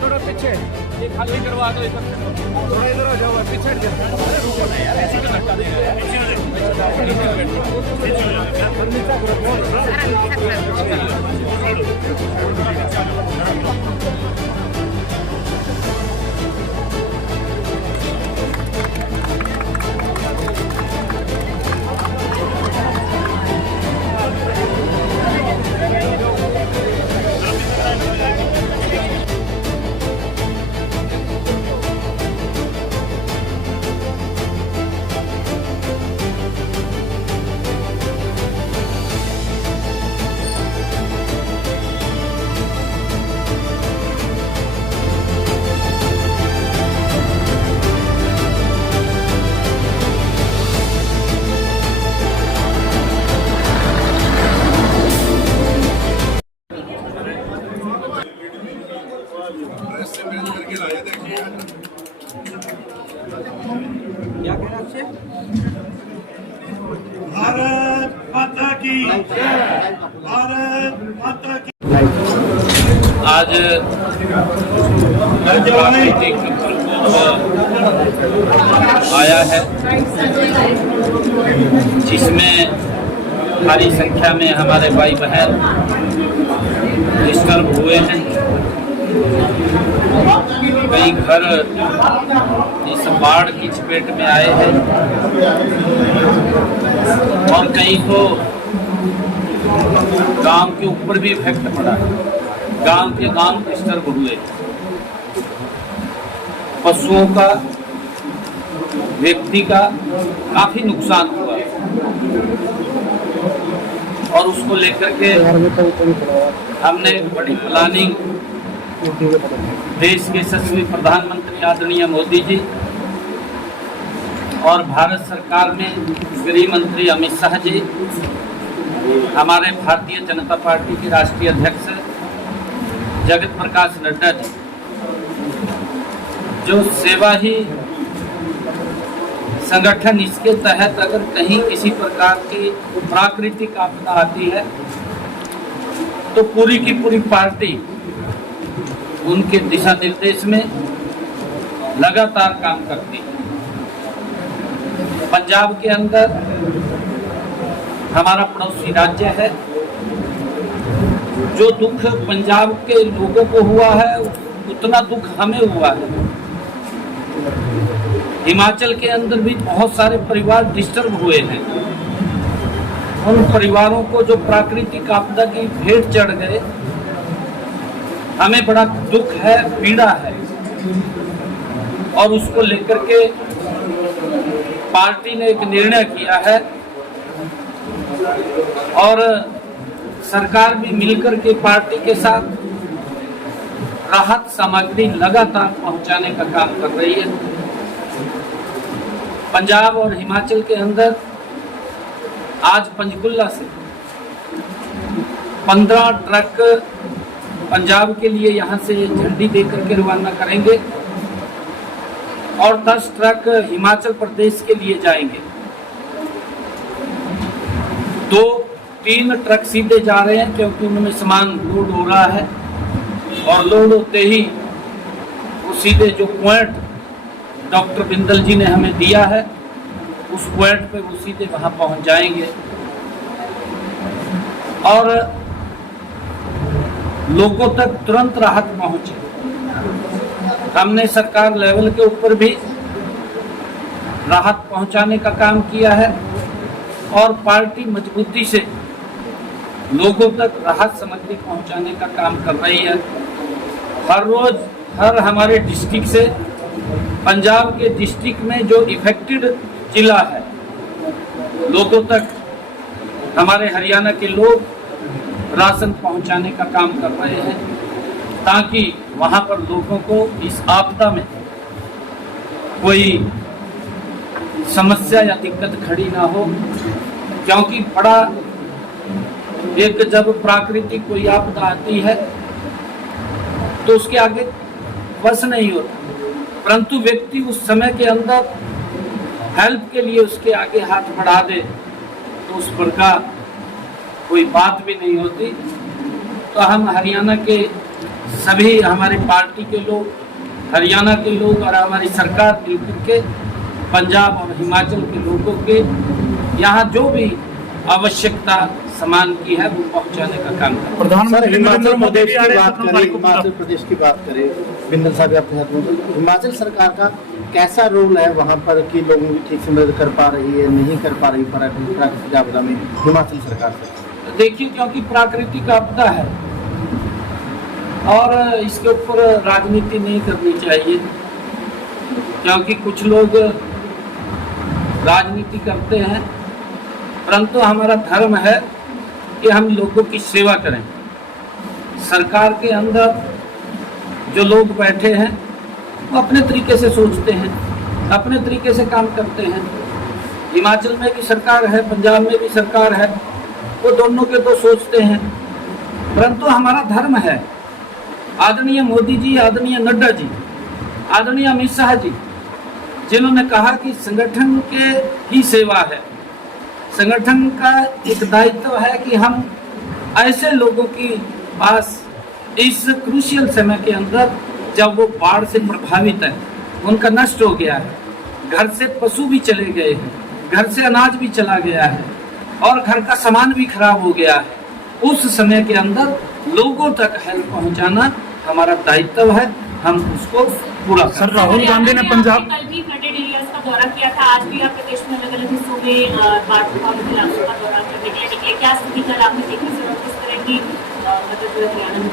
थोड़ा पीछे ये खाली करवा दो, इधर थोड़ा इधर हो जाओ, पीछे रुको ना यार, ऐसे क्यों धक्का देगा यार, क्या कहना आपसे? भारत माता की, भारत माता की। आज प्राकृतिक आया है, जिसमें भारी संख्या में हमारे भाई बहन डिस्टर्ब हुए हैं। कई घर इस बाढ़ की चपेट में आए हैं और कई को गांव के ऊपर भी इफेक्ट पड़ा है। गांव के गांव डिस्टर्ब हुए, पशुओं का, व्यक्ति का काफी नुकसान हुआ और उसको लेकर के हमने बड़ी प्लानिंग देश के यशस्वी प्रधानमंत्री आदरणीय मोदी जी और भारत सरकार में गृह मंत्री अमित शाह जी, हमारे भारतीय जनता पार्टी के राष्ट्रीय अध्यक्ष जगत प्रकाश नड्डा जी, जो सेवा ही संगठन, इसके तहत अगर कहीं किसी प्रकार की प्राकृतिक आपदा आती है तो पूरी की पूरी पार्टी उनके दिशा निर्देश में लगातार काम करती है। पंजाब के अंदर हमारा पड़ोसी राज्य है, जो दुख पंजाब के लोगों को हुआ है उतना दुख हमें हुआ है। हिमाचल के अंदर भी बहुत सारे परिवार डिस्टर्ब हुए हैं। उन परिवारों को जो प्राकृतिक आपदा की भेंट चढ़ गए, हमें बड़ा दुख है, पीड़ा है और उसको लेकर के पार्टी ने एक निर्णय किया है और सरकार भी मिलकर के पार्टी के साथ राहत सामग्री लगातार पहुंचाने का काम कर रही है। पंजाब और हिमाचल के अंदर आज पंचकुला से 15 ट्रक पंजाब के लिए यहाँ से झंडी देकर के रवाना करेंगे और 10 ट्रक हिमाचल प्रदेश के लिए जाएंगे। 2-3 ट्रक सीधे जा रहे हैं क्योंकि उनमें सामान लोड हो रहा है और लोड होते ही वो सीधे जो पॉइंट डॉक्टर बिंदल जी ने हमें दिया है उस पॉइंट पे वो सीधे वहाँ पहुँच जाएंगे और लोगों तक तुरंत राहत पहुंचे। हमने सरकार लेवल के ऊपर भी राहत पहुंचाने का काम किया है और पार्टी मजबूती से लोगों तक राहत सामग्री पहुंचाने का काम कर रही है। हर रोज हर हमारे डिस्ट्रिक्ट से, पंजाब के डिस्ट्रिक्ट में जो इफेक्टेड जिला है, लोगों तक हमारे हरियाणा के लोग राशन पहुंचाने का काम कर रहे हैं ताकि वहां पर लोगों को इस आपदा में कोई समस्या या दिक्कत खड़ी ना हो। क्योंकि बड़ा एक जब प्राकृतिक कोई आपदा आती है तो उसके आगे बस नहीं होता, परंतु व्यक्ति उस समय के अंदर हेल्प के लिए उसके आगे हाथ बढ़ा दे तो उस पर का कोई बात भी नहीं होती। तो हम हरियाणा के सभी हमारी पार्टी के लोग, हरियाणा के लोग और हमारी सरकार मिलकर के पंजाब और हिमाचल के लोगों के यहाँ जो भी आवश्यकता सामान की है वो पहुंचाने का काम करें। प्रधानमंत्री नरेंद्र मोदी की बात करें, हिमाचल प्रदेश की बात करें, बिंदल साहब आपके साथ में, हिमाचल सरकार का कैसा रोल है वहाँ पर कि लोगों की ठीक से मदद कर पा रही है, नहीं कर पा रही प्राकृतिक आपदा में हिमाचल सरकार से? देखिए, क्योंकि प्राकृतिक आपदा है और इसके ऊपर राजनीति नहीं करनी चाहिए, क्योंकि कुछ लोग राजनीति करते हैं, परंतु हमारा धर्म है कि हम लोगों की सेवा करें। सरकार के अंदर जो लोग बैठे हैं वो अपने तरीके से सोचते हैं, अपने तरीके से काम करते हैं। हिमाचल में भी सरकार है, पंजाब में भी सरकार है, वो दोनों के तो सोचते हैं, परंतु हमारा धर्म है। आदरणीय मोदी जी, आदरणीय नड्डा जी, आदरणीय अमित शाह जी, जिन्होंने कहा कि संगठन के ही सेवा है, संगठन का एक दायित्व है कि हम ऐसे लोगों की पास इस क्रूशियल समय के अंदर, जब वो बाढ़ से प्रभावित है, उनका नष्ट हो गया है, घर से पशु भी चले गए हैं, घर से अनाज भी चला गया है और घर का सामान भी खराब हो गया है, उस समय के अंदर लोगों तक हेल्प पहुंचाना हमारा दायित्व है, हम उसको पूरा करें। सर, राहुल गांधी ने पंजाब कल भी फ्लडेड एरियाज का दौरा किया था, आज भी आप प्रदेश में अलग अलग हिस्सों में बाढ़ प्रभावित इलाकों का दौरा करने के लिए निकले। क्या स्थिति कल आपने देखी सर, और किस तरह की मदद हरियाणा में?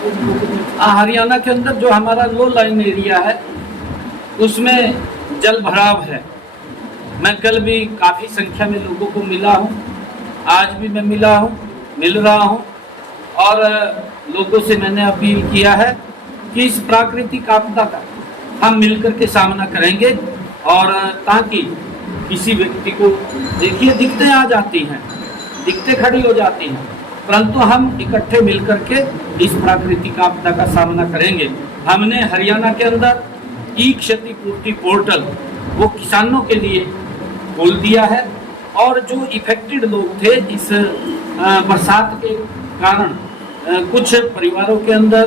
हरियाणा के अंदर जो हमारा लो लाइन एरिया है उसमें जल भराव है। मैं कल भी काफ़ी संख्या में लोगों को मिला हूँ, आज भी मैं मिल रहा हूँ और लोगों से मैंने अपील किया है कि इस प्राकृतिक आपदा का हम मिलकर के सामना करेंगे और ताकि किसी व्यक्ति को, देखिए दिक्कतें आ जाती हैं, दिक्कतें खड़ी हो जाती हैं, परंतु हम इकट्ठे मिलकर के इस प्राकृतिक आपदा का सामना करेंगे। हमने हरियाणा के अंदर ई क्षतिपूर्ति पोर्टल वो किसानों के लिए खोल दिया है और जो इफेक्टेड लोग थे इस बरसात के कारण, कुछ परिवारों के अंदर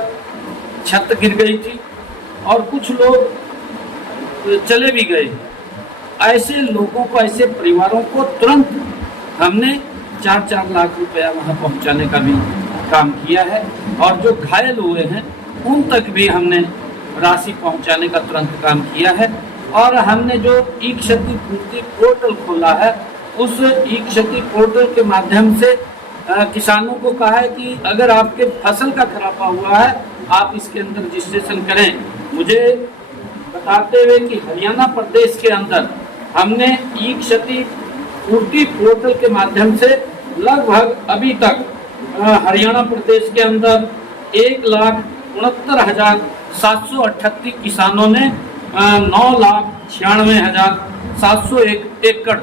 छत गिर गई थी और कुछ लोग चले भी गए, ऐसे लोगों को, ऐसे परिवारों को तुरंत हमने 4-4 लाख रुपया वहाँ पहुँचाने का भी काम किया है और जो घायल हुए हैं उन तक भी हमने राशि पहुँचाने का तुरंत काम किया है। और हमने जो ई क्षतिपूर्ति पोर्टल खोला है, उस ई क्षति पोर्टल के माध्यम से किसानों को कहा है कि अगर आपके फसल का खराबा हुआ है आप इसके अंदर रजिस्ट्रेशन करें। मुझे बताते हुए कि हरियाणा प्रदेश के अंदर हमने ई क्षतिपूर्ति पोर्टल के माध्यम से लगभग अभी तक हरियाणा प्रदेश के अंदर 1,69,738 किसानों ने 9,96,701 एकड़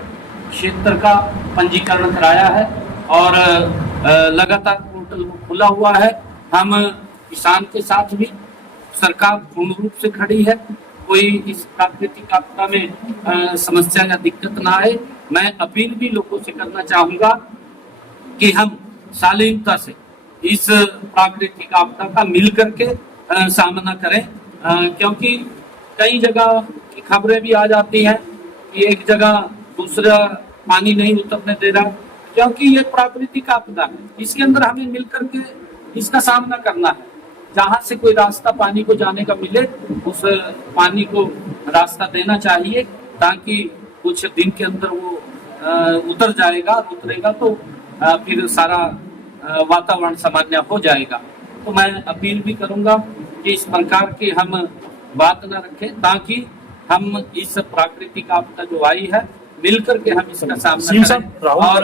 क्षेत्र का पंजीकरण कराया है और लगातार पोर्टल खुला हुआ है। हम किसान के साथ भी, सरकार पूर्ण रूप से खड़ी है, कोई इस प्राकृतिक आपदा में समस्या या दिक्कत ना आए। मैं अपील भी लोगों से करना चाहूँगा कि हम शालीनता से इस प्राकृतिक आपदा का मिल करके सामना करें, क्योंकि कई जगह की खबरें भी आ जाती हैं कि एक जगह दूसरा पानी नहीं उतरने दे रहा, क्योंकि ये प्राकृतिक आपदा है, इसके अंदर हमें मिलकर के इसका सामना करना है। जहाँ से कोई रास्ता पानी को जाने का मिले उस पानी को रास्ता देना चाहिए, ताकि कुछ दिन के अंदर वो उतरेगा तो फिर सारा वातावरण सामान्य हो जाएगा। तो मैं अपील भी करूंगा कि इस प्रकार की हम बात न रखें, ताकि हम इस प्राकृतिक आपदा जो आई है मिलकर के हम इसका सामना करें। और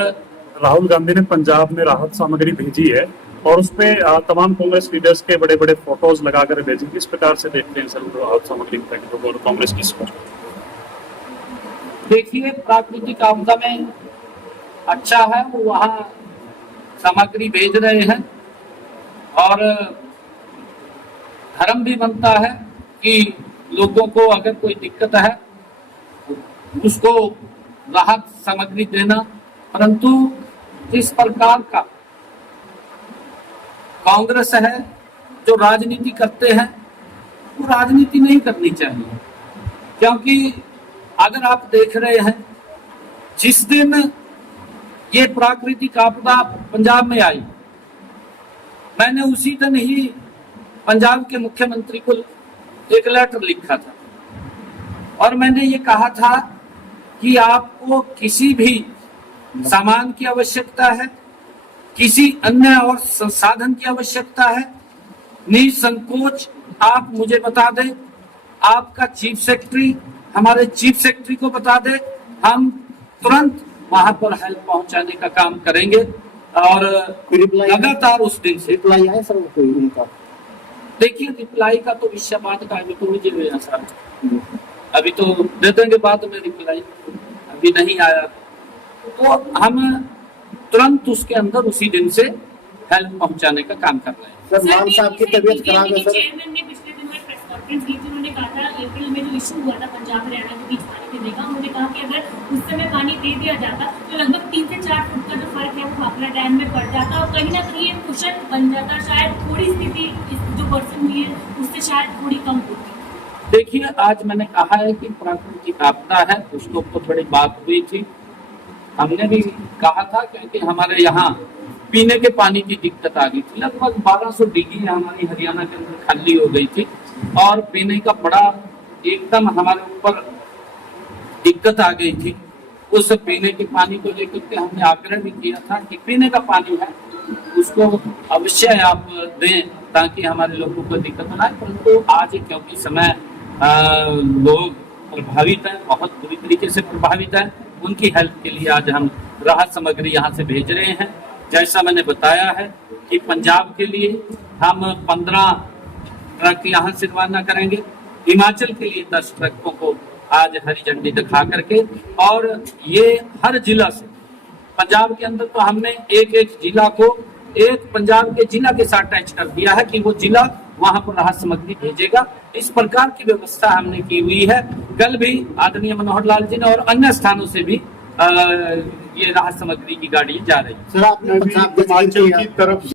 राहुल गांधी ने पंजाब में राहत सामग्री भेजी है और उसपे तमाम कांग्रेस लीडर्स के बड़े बड़े फोटोज लगाकर भेजी। किस प्रकार से देखते हैं सर राहत सामग्री और कांग्रेस की सोच? देखिए, प्राकृतिक आपदा में अच्छा है वो वहाँ सामग्री भेज रहे हैं और धर्म भी बनता है कि लोगों को अगर कोई दिक्कत है उसको राहत सामग्री देना, परंतु इस प्रकार का कांग्रेस है जो राजनीति करते हैं, वो राजनीति नहीं करनी चाहिए। क्योंकि अगर आप देख रहे हैं, जिस दिन ये प्राकृतिक आपदा पंजाब में आई, मैंने उसी दिन ही पंजाब के मुख्यमंत्री को एक लेटर लिखा था और मैंने ये कहा था कि आपको किसी भी सामान की आवश्यकता है, किसी अन्य और संसाधन की आवश्यकता है, निसंकोच आप मुझे बता दें, आपका चीफ सेक्रेटरी हमारे चीफ सेक्रेटरी को बता दे, हम तुरंत वहां पर हेल्प पहुंचाने का काम करेंगे। और लगातार उस दिन से रिप्लाई आया सर कोई उनका? देखिए, रिप्लाई का तो विषय बात का अभी तो मुझे सर अभी तो दे देंगे बाद में रिप्लाई, अभी नहीं आया तो हम तुरंत उसके अंदर उसी दिन से हेल्प पहुंचाने का काम कर रहे हैं। सर मान साहब की तबीयत खराब है सर। चेयरमैन ने पिछले दिनों एक प्रेस कॉन्फ्रेंस की थी, उन्होंने कहा था अप्रैल में जो इशू हुआ था पंजाब हरियाणा के बीच पानी देने का, उन्होंने कहा कि अगर उस समय पानी दे दिया जाता तो लगभग 3 से 4 फुट का जो फर्क है वो भाखड़ा डैम में पड़ जाता और कहीं ना कहीं एक कुशन बन जाता, शायद थोड़ी स्थिति जो वर्सन हुई है उससे शायद थोड़ी कम होती। देखिए, आज मैंने कहा है कि प्राकृतिक आपदा है, उसके ऊपर थोड़ी बात हुई थी। हमने भी कहा था क्योंकि हमारे यहाँ पीने के पानी की दिक्कत आ गई थी, लगभग 1200 डिग्री हमारी हरियाणा के अंदर खाली हो गई थी और पीने का बड़ा एकदम हमारे ऊपर दिक्कत आ गई थी। उस पीने के पानी को लेकर के हमने आग्रह भी किया था कि पीने का पानी है उसको अवश्य आप दें ताकि हमारे लोगों को दिक्कत ना आए। परंतु आज क्योंकि समय लोग प्रभावित हैं, बहुत बुरी तरीके से प्रभावित हैं, उनकी हेल्प के लिए आज हम राहत सामग्री यहाँ से भेज रहे हैं। जैसा मैंने बताया है कि पंजाब के लिए हम 15 ट्रक यहाँ से रवाना करेंगे, हिमाचल के लिए 10 ट्रकों को आज हरी झंडी दिखा करके, और ये हर जिला से, पंजाब के अंदर तो हमने एक एक जिला को एक पंजाब के जिला के साथ अटैच कर दिया है कि वो जिला वहां पर राहत सामग्री भेजेगा। इस प्रकार की व्यवस्था हमने की हुई है। कल भी आदरणीय मनोहर लाल जी ने और अन्य स्थानों से भी ये राहत सामग्री की गाड़ी जा रही है। सर आपने पंजाब हिमाचल की तरफ